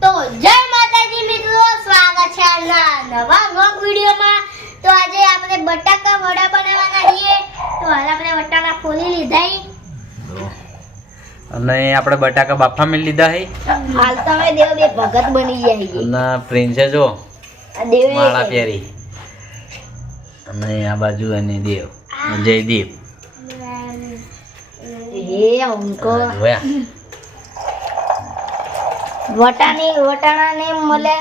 તો જય માતાજી મિત્રો સ્વાગત છે આજના નવા વ્લોગ વિડીયોમાં તો આજે આપણે બટાકા વડા બનાવવાના છીએ તો હાલ આપણે બટાકા ફોલી લીધા. અને આપણે બટાકા બાફા મેં લીધા હે હાલ તો અમે દેવ બે ભગત બની ગયા છીએ અને પ્રિન્સે જો દેવ માળા પહેરી અને આ બાજુ અને દેવ જયદીપ એ ઉનકો વટાણી વટાણા ને મળે.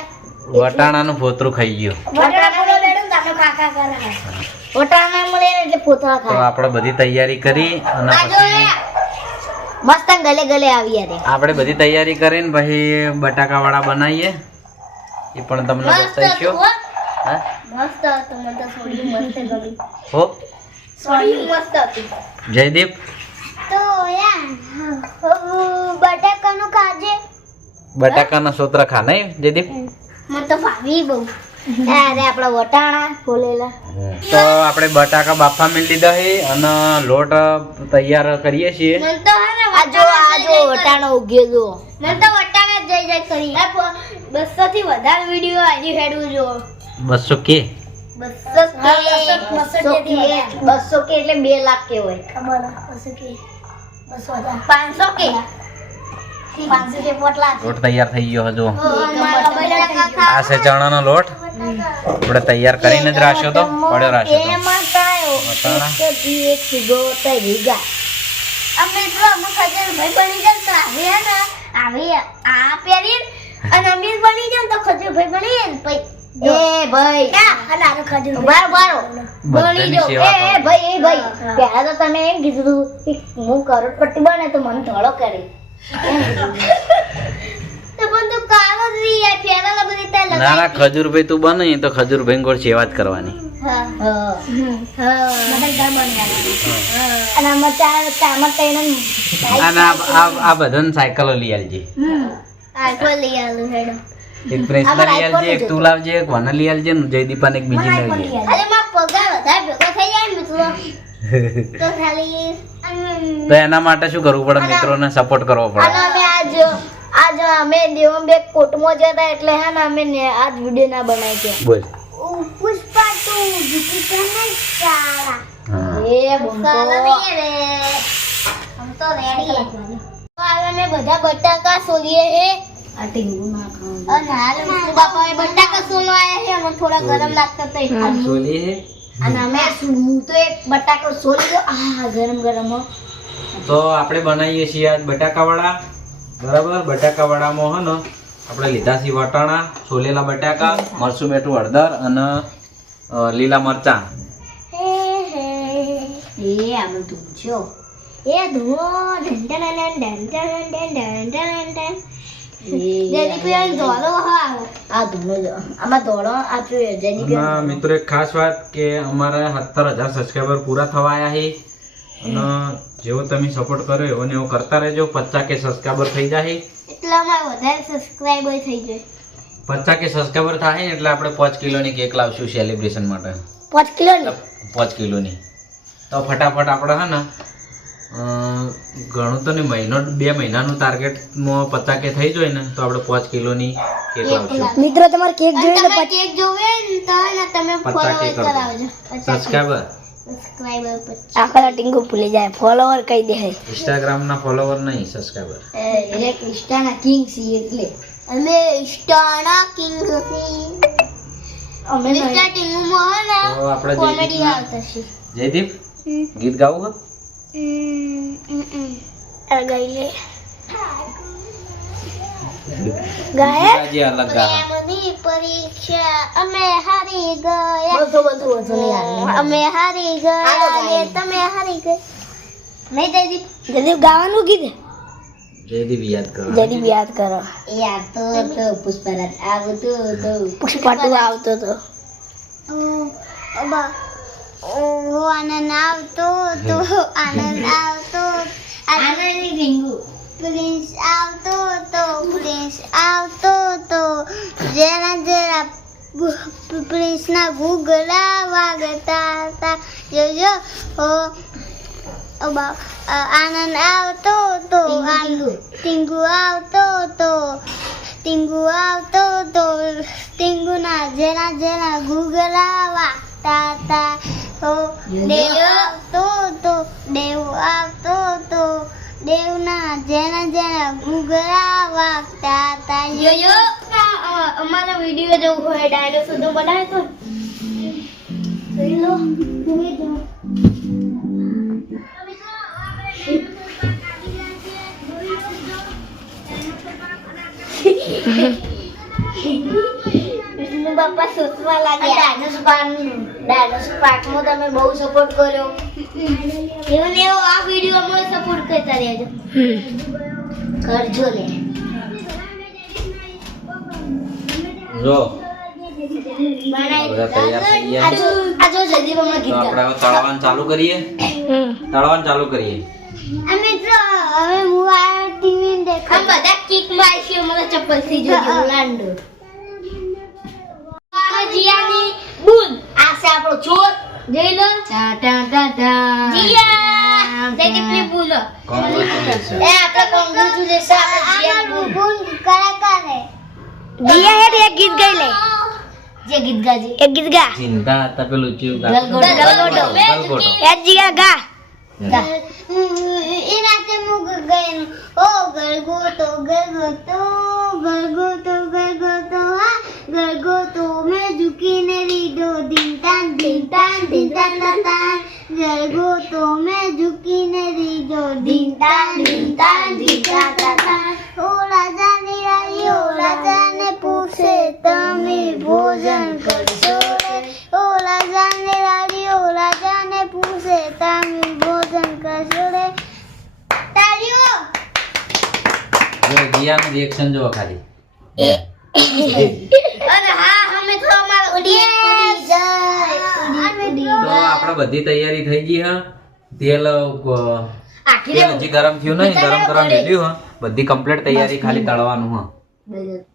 વટાણાનું ફોતરું ખાઈ ગયું. વટાણા મળે એટલે ખાય તો આપણે બધી તૈયારી કરી અને પછી. મસ્ત ગલે ગલે આવી રે આપણે બધી તૈયારી કરીને પછી બટાકા વાળા બનાવીએ. એ પણ તમને બતાવીશું. હા. મસ્ત હતું. મને તો થોડી મસ્ત ગમી હો? થોડી મસ્ત હતી. જયદીપ? તો યાર બટાકાનું ખાજે. બટાકાના સોતરા ખા નહીં જયદીપ? મને તો ભાવી બહુ. અરે આપણા વટાણા ફોલેલા તો આપણે બટાકા બાફા મેં લીધા છે અને લોટ તૈયાર કરીએ છીએ. મને તો હે આ જો આ જો વટાણો ઉગ્યો જો. મને તો વટાણા જઈ જઈ કરી. બસો થી વધારે વીડિયો આજે હેડવું જો. બસો કે? બસો કે એટલે બે લાખ કે હોય. ખબર બસો કે. બસો પાંચસો કે? લોટ તૈયાર થઈ ગયો હજુ. આ છે ચણાનો લોટ. આપણે તૈયાર કરીને જ રાખ્યો તો પડ્યો રાખ્યો અમે તો અમુક ભાઈ બની જાય તો આવે ને આવે આ પહેરી અને અમીર બની જાય તો ખજર ભાઈ બની ને પછી એ ભાઈ. અને બાર બારો બની બધાની જો સેવા એ એ ભાઈ એ ભાઈ. પહેલા તો તમે એમ કીધું કે હું કરોડપતિ બને તો મને ધોળો કરી. ના ના ખજૂરભાઈ તું બને તો ખજૂરભાઈ ગોળ સેવા જ કરવાની. આ આ- આ બધાને સાયકલો લઈ આલજે. આઈફોન લઈ આલું હેડો એક પ્રિન્સિપલ લઈ આલજે એક તું લાવજે એક વન લઈ આલજે ને જયદીપાને એક બીજી લઈ આલજે. અરે માં પગાર વધારે ભેગો થઈ જાય ને મિત્રો તો ખાલી તો એના માટે શું કરવું પડે? મિત્રોને સપોર્ટ કરવો પડે. અમે આજ આજ અમે દેવમ બે કોટમાં જતા એટલે હે ને અમે ને આજ વિડિયો ના બનાવી કે બોલ. પુષ્પા તું કે નહીં સારા. એ બંકો હમ તો રેડી તો હવે અમે બધા બટાકા સોલીએ હે. આ ટીંગુ નાખવાનું અને હાલ બાપાએ બટાકા સોલવા આયા હે. અમે થોડા ગરમ લાગતા તો સોલીએ હે. અને અમે હું તો એક બટાકો સોલી ગયો. આ ગરમ ગરમ. તો આપણે બનાવીએ છીએ આજ બટાકાવાળા. બરાબર? બટાકાવાળામાં હે ને આપણે લીધા છે વટાણા સોલેલા બટાકા મરચું મેઠું હળદર અને લીલા મરચાં. હે હે. એ આ બધું જો એ ધુઓ done done done done done. મિત્રો એક ખાસ વાત કે અમારા સત્તર હજાર સબસ્ક્રાઈબર પૂરા થવા આવ્યા છે અને જેવો તમે સપોર્ટ કર્યો એવો ને એવો કરતા રહેજો પચાસ કે સબસ્ક્રાઈબર થઈ જાય એટલામાં વધારે સબસ્ક્રાઈબર થઈ જાય પચાસ કે સબસ્ક્રાઈબર થાય એટલે આપણે પાંચ કિલોની કેક લાવશું સેલિબ્રેશન માટે પાંચ કિલો પાંચ કિલોની તો ફટાફટ આપણે હે ને ઘણું તો ને મહિનો બે મહિનાનું ટાર્ગેટમાં પતાકે કે થઈ જાય ને તો આપણે પાંચ કિલોની કેક લાવશું. મિત્રો તમારે કેક જોઈએ ને કેક જોવે ને તો તમે કરાવજો સબસ્ક્રાઇબર આખા ટીંગુ ભૂલી જાય. ફોલોવર કહી દે ઇન્સ્ટાગ્રામના ફોલોવર નહીં સબસ્ક્રાઈબર એટલે ઇન્સ્ટાના કિંગ છીએ એટલે. અમે ઇન્સ્ટાના કિંગ છીએ અમે ઇન્સ્ટા કિંગમાં આપણે કોમેડી આવતા છે. જયદીપ ગીત ગાવું હે? ગાઈ લે ગાય ગાજે અલગ ગા પ્રેમની પરીક્ષા અમે હારી ગયા બધું બધું બધું અમે હારી ગયા ને તમે હારી ગયા નહીં જયદીપ જયદીપ ગાવાનું કીધે જયદીપ યાદ કરો જયદીપ યાદ કરો યાદ તો તો પુષ્પરાજ આવતો તો પુષ્પાટુ આવતો તો આનંદ આવતો તો આનંદ આવતો આનંદ રીંગુ. પ્રિન્સ આવતો તો પ્રિન્સ આવતો તો જરા જરા પ્રિન્સના ઘૂઘરા વાગતા હતા. જોજો ઓ ઓ બા અ, આનંદ આવતો તો આનંદ ટીંગુ. આવતો તો ટીંગુ આવતો તો ટીંગુના જરા જરા ગુગલા વાગતા તા હો દેવ આવતો તો દેવ આવતો તો દેવના જેના જેના ગુગલા વાગતા તા. યો યો વીડિયો જોવું હોય બનાવે તો. જોઈ લો જોઈ લો. વિષ્ણુ બાપા સુતવા લાગ્યા. ડાયનોસ પાર્ક ડાયનોસ પાર્કમાં તમે બહુ સપોર્ટ કર્યો. એવું ને એવું આ વિડીયોમાં સપોર્ટ કરતા રહેજો. કરજો ને. જો. જો જો ચાલુ કરીએ? તળવાનું ચાલુ કરીએ? અમે તો હવે હું આ ટીવી દેખાય બધા કિક મારશે મને ચપ્પલથી જોજો લાંડો આ જીયાની બુન આ છે આપણો ચોર જોઈ લો ટા ટા ટા ટા જીયા તે કેટલી બુન Congratulations. એ આપણે કોંગ્રેચ્યુલેશન આપણે જીયા બુન કલાકાર હે જીયા હે એક ગીત ગાઈ લે જે ગીત ગાજે એક ગીત ગા ચિંતા હતા પેલું ચિયું ગલગોટો. ગલગોટો. ગલગોટો. એ જીયા ગા એ રાતે મુગ ગયેલું ઓ ગલગોટો ગલગોટો ગલગોટો ગલગોટો હા ગલગોટો મેં ઝૂકીને લીધો. દિન તાન દિન તાન તાન ગલગોટો મેં ઝૂકીને લીધો. દિન તાન દિન તાન ઓ રાજાની રાણી ઓ રાજાને પૂછે, તમે ભોજન કરશો ઓ રાજાને રાણી ઓ રાજાને પૂછે, તમે ભોજન કરશો રે તાળીઓ! જો જીયાનું રિએક્શન જોવો ખાલી અને હા અમે તો આપણે બધી તૈયારી થઈ ગઈ હા? તેલ તેલ હજી ગરમ થયું નહીં ગરમ ગરમ મેળ્યું હા? બધી કમ્પ્લીટ તૈયારી ખાલી તળવાનું હા?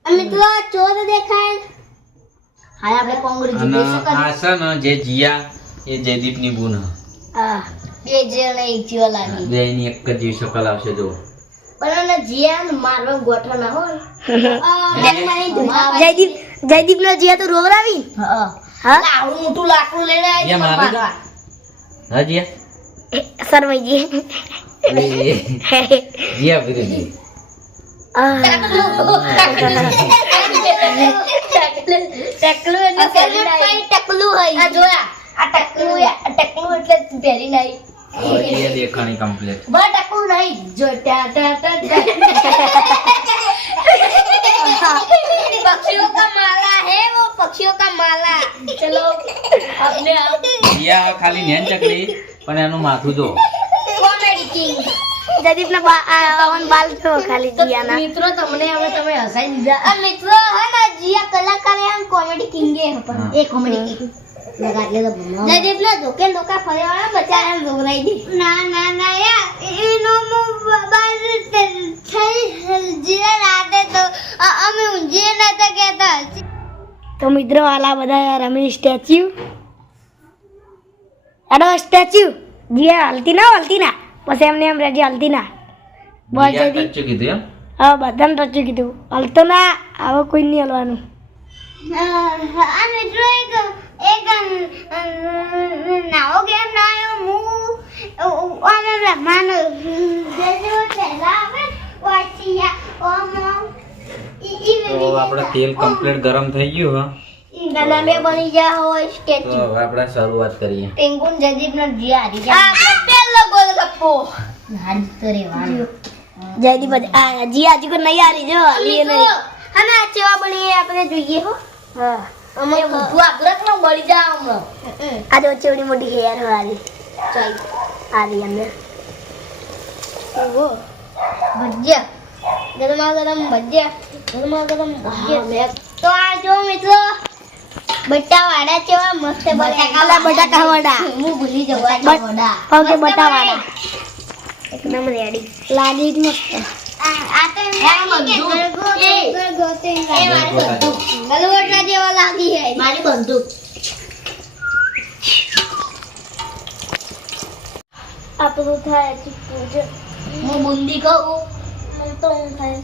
અમે તો ચોર દેખાય. હા આપણે કોંગ્રેચ્યુલેશન અને આ છે ને જે જીયા એ જયદીપની બુન હા? હા બે જણ ઈચ્છ્યો લાગી. બે એની એક જ જેવી શકલ આવશે જો પણ અને મારવા ગોઠો ના હોય જયદીપ. જયદીપ નો જીયા તો રોવરાવી હા. હા? આવડું મોટું લાકડું લઈને આવી જીયા મારી દો. હા જીયા? શરમાઈજી. એ, જીયા વિરુદ્ધ ટકલું એટલે પહેરી નાઈ હવે એ દેખાણી કમ્પ્લીટ બટ આખું નહીં જો ટા ટા ટા પક્ષીઓ કા માલા હે વો પક્ષીઓ કા માલા? ચલો આપને યા ખાલી નેન ચકલી પણ એનું માથું જો. કોમેડી કિંગ જદીપ ને પવન બાલ છો ખાલી જીયાના મિત્રો તમને હવે તમે હસાઈ દીધા. મિત્રો હા ના જીયા કલાકાર એમ કોમેડી કિંગ એ કોમેડી કિંગ ના ના ના ના યાર એનો મુ બાબા થઈ જીરા રાતે તો અમે ઊંઘીએ નતા કહેતા. તો મિત્રો આલા બધા રમી સ્ટેચ્યુ. અડો સ્ટેચ્યુ. જીયા હલતી ના હલતી ના. પછી એમને એમ રેડી હલતી ના. બસ જયદીપ કીધું એમ? હા બધાને ટચ્યું કીધું. હલતો ના હવે કોઈ નહીં હલવાનું. હા મિત્રો એક એક નાવો ગેમ લાયો હું અમે ઈ તો આપણે તેલ કમ્પ્લીટ ગરમ થઈ ગયું હા? ગાના મે બની જા હોય તો સ્ટેચ્યુ હવે આપણે શરૂઆત કરીએ. પેંગુન જદીપ ના જી હારી જા આપણે પહેલો ગોલ ગપ્પો. હારી તો રેવાનો જયદીપ જ- આ જીયા હજી કોઈ નહીં હારી જો એ નહીં અને આ ચેવા બની આપણે જોઈએ હો. હા. અમે બધું આગ્રહમાં બળી જા હમણાં. આ જો ચેવડી મોટી હેર હારી ચાલ. હારી અંદર ઓહો ભજીયા. ગરમા ગરમ ભજીયા. ગરમા ગરમ ભજીયા. તો આ જો મિત્રો બટા વાડા કેવા મસ્ત અલા બટાકા વડા. હું ભૂલી જાઉં બટાકા બટ- વડા. એકદમ રેડી. લાગી જ મસ્ત. મારી બંદૂક. આપણું થાય પૂજન. હું બુંદી કહું? મને તો હું થાય.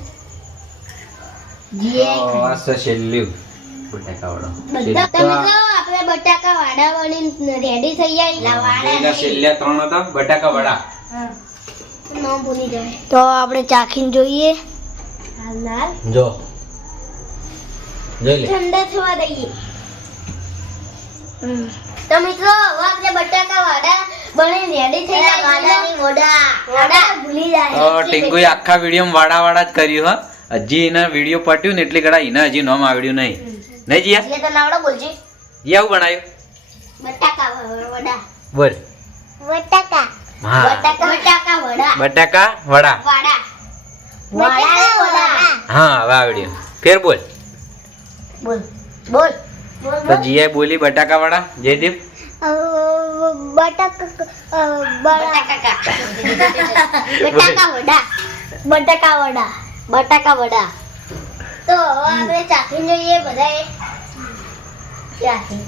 તો આ છે છેલ્લું. બટાકાવાળો. બધા તમે તો આપણે બટાકા વાડા વળીને રેડી થઈ જાય બટાકા વડા નામ ભૂલી જાય. તો આપણે ચાખીને જોઈએ. હાલ જો. જોઈ લે. ઠંડા થવા દઈએ. તો મિત્રો હવે આપણે બટાકા વાડા બની રેડી થઈ ગયા. વાડાની વડા. વાડા ભૂલી જાય. તો ટીંગુએ આખા વીડિયો વાડા વાડા જ કર્યું હા. હજી એના વીડિયો પટ્યું ને એટલે કડા એના હજી નોમ આવડ્યું નહીં. નહીં જીયા? એ તો નાવડો બોલજી. જીયા આવું બનાવ્યું? બટાકા વડા. બોલ. બટાકા હા. બટાકા વડા. બટાકા વડા. વાડા. વડા. વડા. હા હવે ફેર બોલ. બોલ. બોલ. તો જીયા બોલી બટાકા વડા જયદીપ? બટાકા બટાકા બટાકા વડા. બટાકા વડા. બટાકા વડા. તો આપણે ચાખીને જોઈએ બધાએ. ચાખી.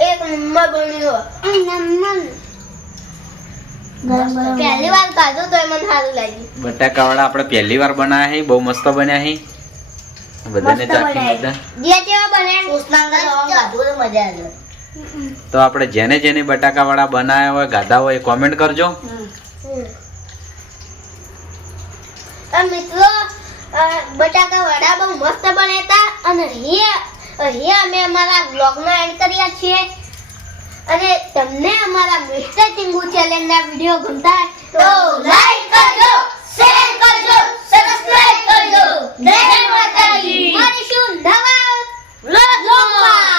એક નંબર બન્યો પહેલી વાર ખાધું તો મને સારું લાગ્યું. બટાકા વાળા આપણે પહેલી વાર બનાવ્યા હે બહુ મસ્ત બન્યા હે. બધાને ચાખી લીધા જે જેવા બને ઉસનાંગા ખાધું તો મજા આવે. તો આપણે જેને જેને બટાકા વડા બનાવ્યા હોય ગાધા હોય કોમેન્ટ કરજો. મિત્રો બટાકા વડા બહુ મસ્ત બન્યા હતા અને અહીંયા અહીંયા અમે અમારા બ્લોગમાં એડ કર્યા છીએ. અને તમને અમારા મિસ્ટર ટિંગુ ચેલેન્જના વીડિયો ગમતા તો લાઈક કરજો શેર કરજો સબસ્ક્રાઇબ કરજો. જય માતાજી. મળીશું નવા વ્લોગમાં